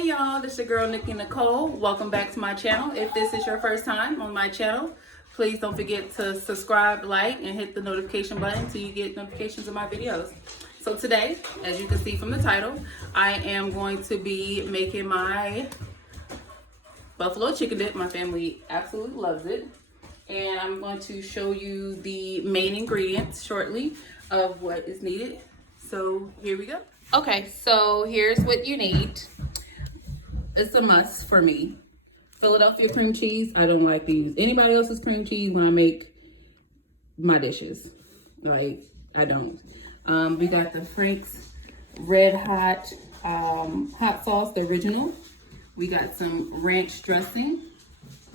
Hey y'all, this is your girl Nikki Nicole. Welcome back to my channel. If this is your first time on my channel, please don't forget to subscribe, like, and hit the notification button so you get notifications of my videos. So today, as you can see from the title, I am going to be making my buffalo chicken dip. My family absolutely loves it. And I'm going to show you the main ingredients shortly of what is needed. So here we go. Okay, so here's what you need. It's a must for me. Philadelphia cream cheese. I don't like to use anybody else's cream cheese when I make my dishes. Like, I don't. We got the Frank's Red Hot hot sauce, the original. We got some ranch dressing.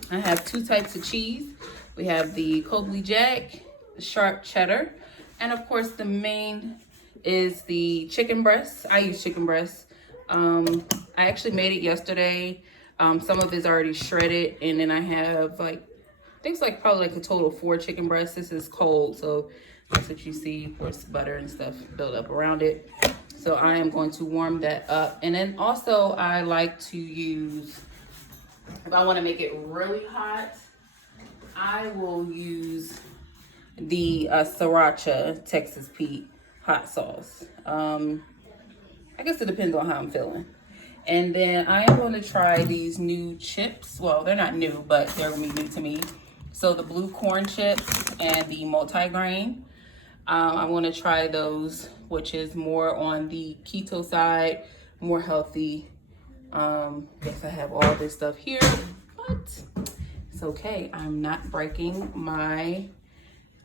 I have two types of cheese. We have the Cobley Jack, the sharp cheddar, and of course the main is the chicken breast. I use chicken breast. I actually made it yesterday. Some of it's already shredded, and then I have like, I think it's like probably like a total of 4 chicken breasts. This is cold, so that's what you see. Of course, butter and stuff built up around it. So I am going to warm that up. And then also I like to use, if I want to make it really hot, I will use the Sriracha Texas Pete hot sauce. I guess it depends on how I'm feeling. And then I am going to try these new chips. Well, they're not new, but they're going to be new to me. So the blue corn chips and the multigrain. I want to try those, which is more on the keto side, more healthy. Guess I have all this stuff here, but it's okay. I'm not breaking my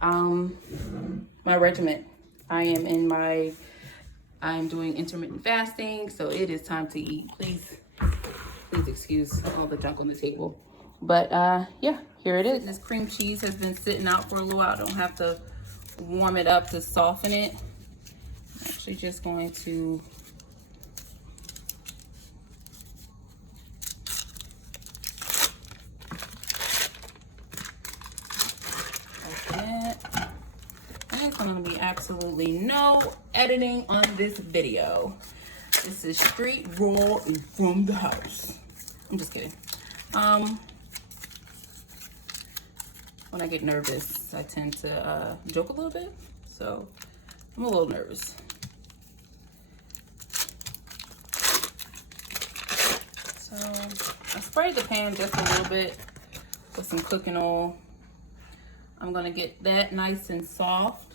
my regiment. I'm doing intermittent fasting, so it is time to eat. Please excuse all the junk on the table. But yeah, here it is. This cream cheese has been sitting out for a little while. I don't have to warm it up to soften it. I'm actually just going to open it. There's going to be absolutely no editing on this video. This is straight raw and from the house. I'm just kidding. When I get nervous, I tend to joke a little bit. So I'm a little nervous. So I sprayed the pan just a little bit with some cooking oil. I'm gonna get that nice and softer.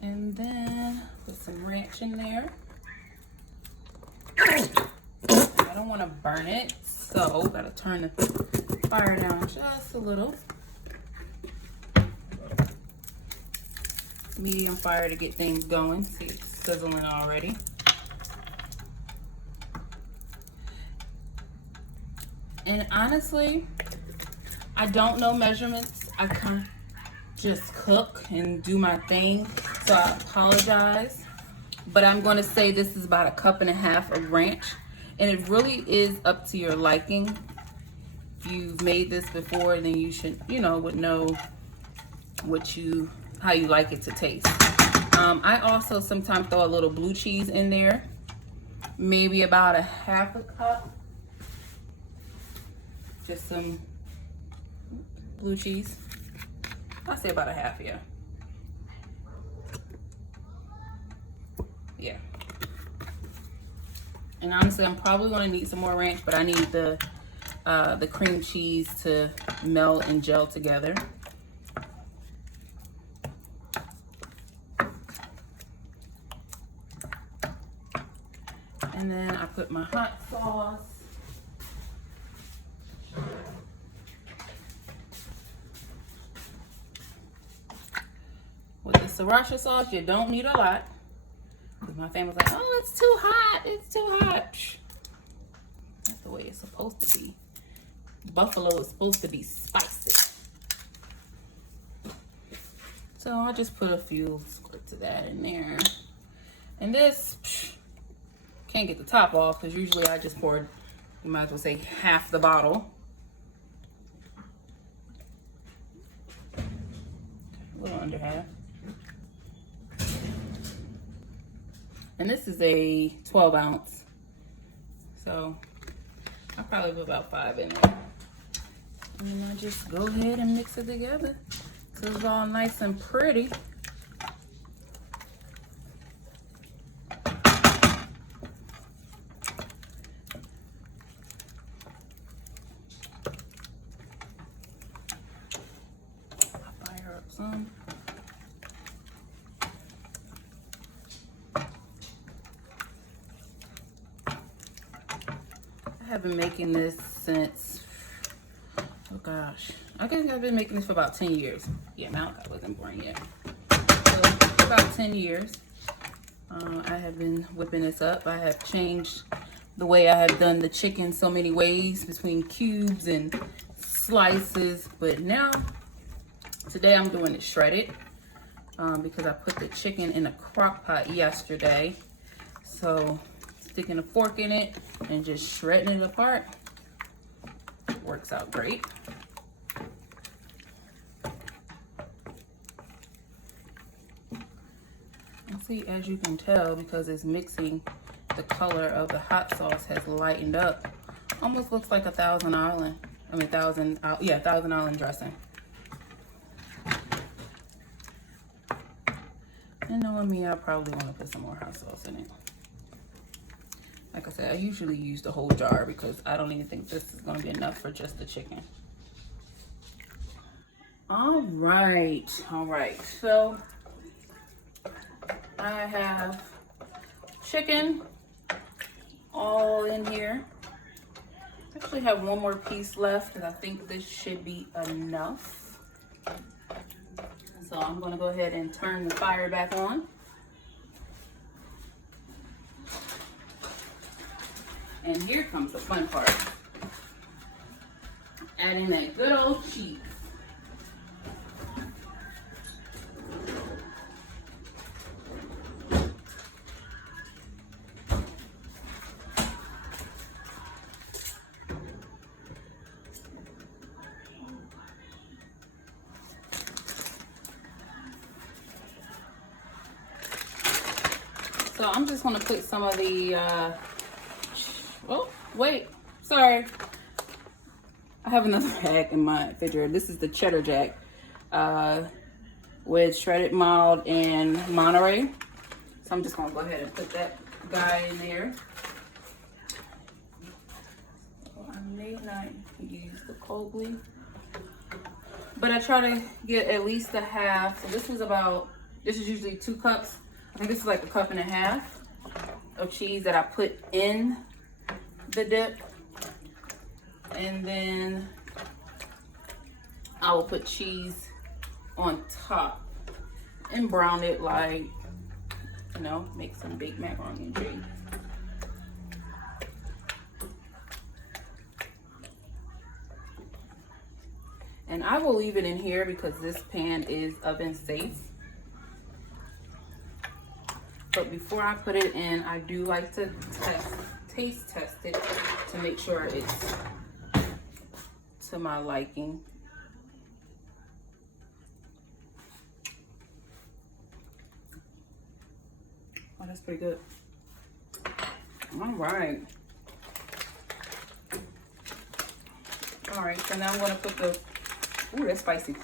And then put some ranch in there. I don't want to burn it, so gotta turn the fire down just a little. Medium fire to get things going. See, it's sizzling already. And honestly, I don't know measurements. I kind of just cook and do my thing, so I apologize. But I'm going to say this is about 1.5 cups of ranch, and it really is up to your liking. If you've made this before, then you should, would know how you like it to taste. I also sometimes throw a little blue cheese in there, maybe about 1/2 cup. Just some blue cheese. I'll say about 1/2, yeah. Yeah. And honestly, I'm probably gonna need some more ranch, but I need the cream cheese to melt and gel together. And then I put my hot sauce. With the Sriracha sauce, you don't need a lot. Because my family's like, oh, it's too hot. It's too hot. That's the way it's supposed to be. Buffalo is supposed to be spicy. So I'll just put a few squirts of that in there. And this, can't get the top off because usually I just pour, you might as well say, half the bottle. A little under half. And this is a 12 ounce. So I'll probably put about 5 in there. And then I just go ahead and mix it together so it's all nice and pretty. Fire up some. I have been making this since, oh gosh, I think I've been making this for about 10 years. Yeah, Malachi wasn't born yet. So about 10 years, I have been whipping this up. I have changed the way I have done the chicken so many ways between cubes and slices, but now, today I'm doing it shredded because I put the chicken in a crock pot yesterday. So sticking a fork in it and just shredding it apart works out great. And see, as you can tell, because it's mixing, the color of the hot sauce has lightened up. Almost looks like a Thousand Island dressing. And knowing me, I probably want to put some more hot sauce in it. Like I said, I usually use the whole jar because I don't even think this is going to be enough for just the chicken. All right. So I have chicken all in here. I actually have one more piece left because I think this should be enough. So I'm going to go ahead and turn the fire back on. And here comes the fun part. Adding that good old cheese. So I'm just gonna put some of the, oh, wait, sorry. I have another bag in my refrigerator. This is the cheddar jack with shredded mild and Monterey. So I'm just gonna go ahead and put that guy in there. I may not use the cold bleed, but I try to get at least a half. So this is usually 2 cups. I think this is like 1.5 cups of cheese that I put in the dip. And then I will put cheese on top and brown it like, you know, make some baked macaroni and cheese. And I will leave it in here because this pan is oven safe. But before I put it in, I do like to taste test it to make sure it's to my liking. Oh, that's pretty good. All right. All right, so now I'm gonna put the, ooh, that's spicy.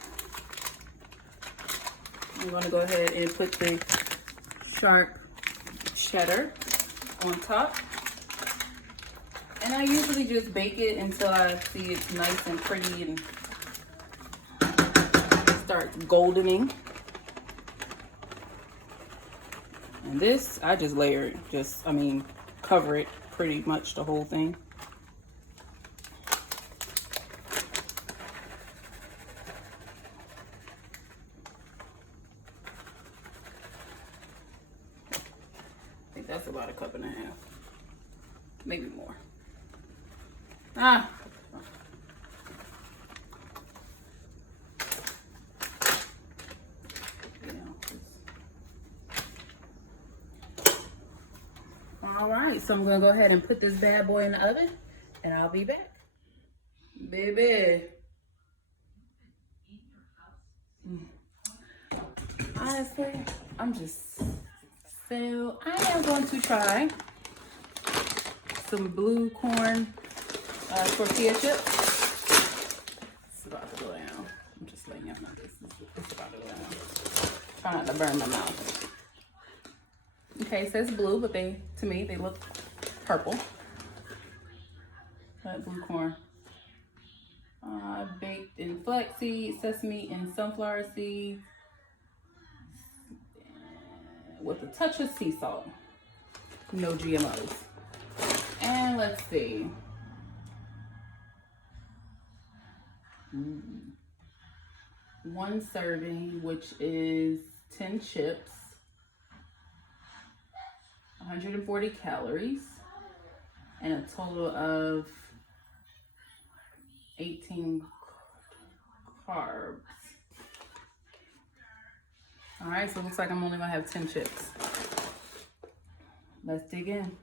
I'm gonna go ahead and put the sharp cheddar on top. And I usually just bake it until I see it's nice and pretty and starts goldening. And this, I just layer it, cover it pretty much the whole thing. I think that's about 1.5 cups, maybe more. All right, so I'm gonna go ahead and put this bad boy in the oven and I'll be back. Baby. honestly, I'm just so I am going to try some blue corn tortilla chips. It's about to go down. I'm just letting y'all know it's about to go down. Try not to burn my mouth. Okay, it says blue, but to me they look purple. That blue corn. Baked in flaxseed, sesame, and sunflower seeds with a touch of sea salt. No GMOs. And let's see. One serving, which is 10 chips, 140 calories, and a total of 18 carbs. All right, so it looks like I'm only gonna have 10 chips. Let's dig in.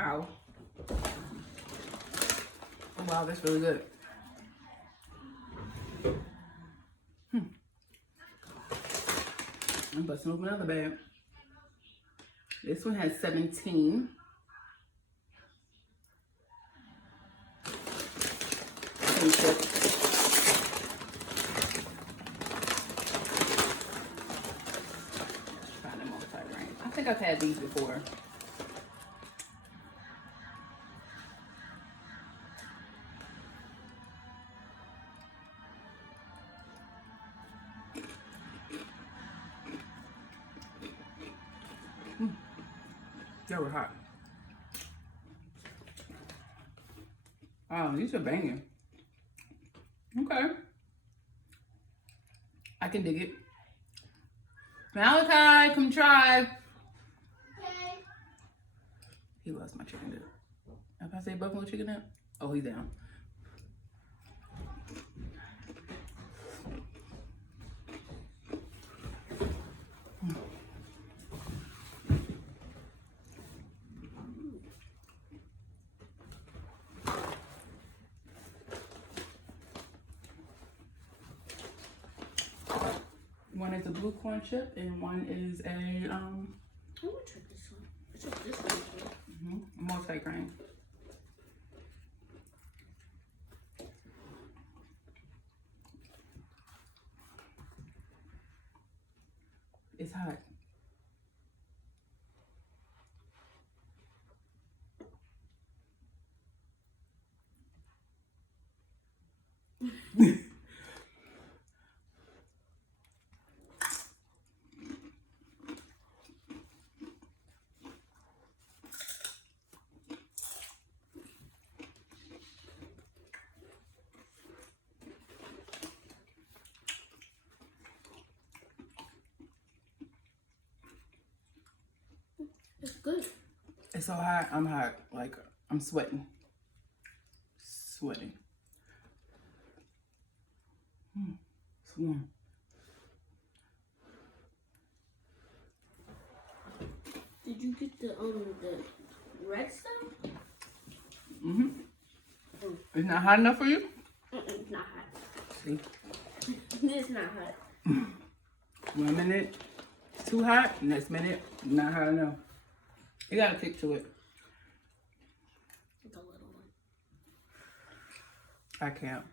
Ow. Oh, wow, that's really good. I'm busting open another bag. This one has 17. Chips. Try them multi-grain. I think I've had these before. They were hot. Oh, these are banging. Okay. I can dig it. Malachi, come try. Okay. He loves my chicken dip. If I say buffalo chicken dip, oh, he's down. One is a blue corn chip and one is a I want to try this one. I tried this one. Multi-grain. It's hot. It's good. It's so hot. I'm hot. Like, I'm sweating. Sweating. It's warm. Did you get the red stuff? Mm-hmm. It's not hot enough for you? It's not hot. See? It's not hot. 1 minute, too hot. Next minute, not hot enough. You gotta kick to it. It's a little one. I can't.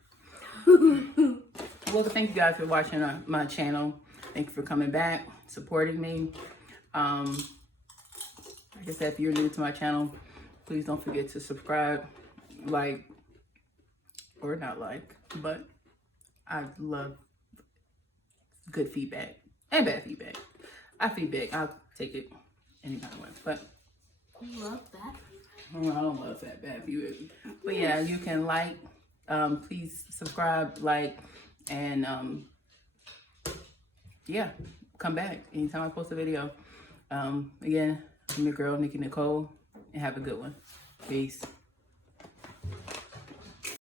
Well, thank you guys for watching my channel. Thank you for coming back, supporting me. Like I said, if you're new to my channel, please don't forget to subscribe, like, or not like, but I love good feedback and bad feedback. I'll take it any kind of way, but You love that? I don't love that bad feedback. But yeah, you can like, please subscribe, like, and yeah, come back anytime I post a video. Again, I'm your girl, Nikki Nicole, and have a good one. Peace.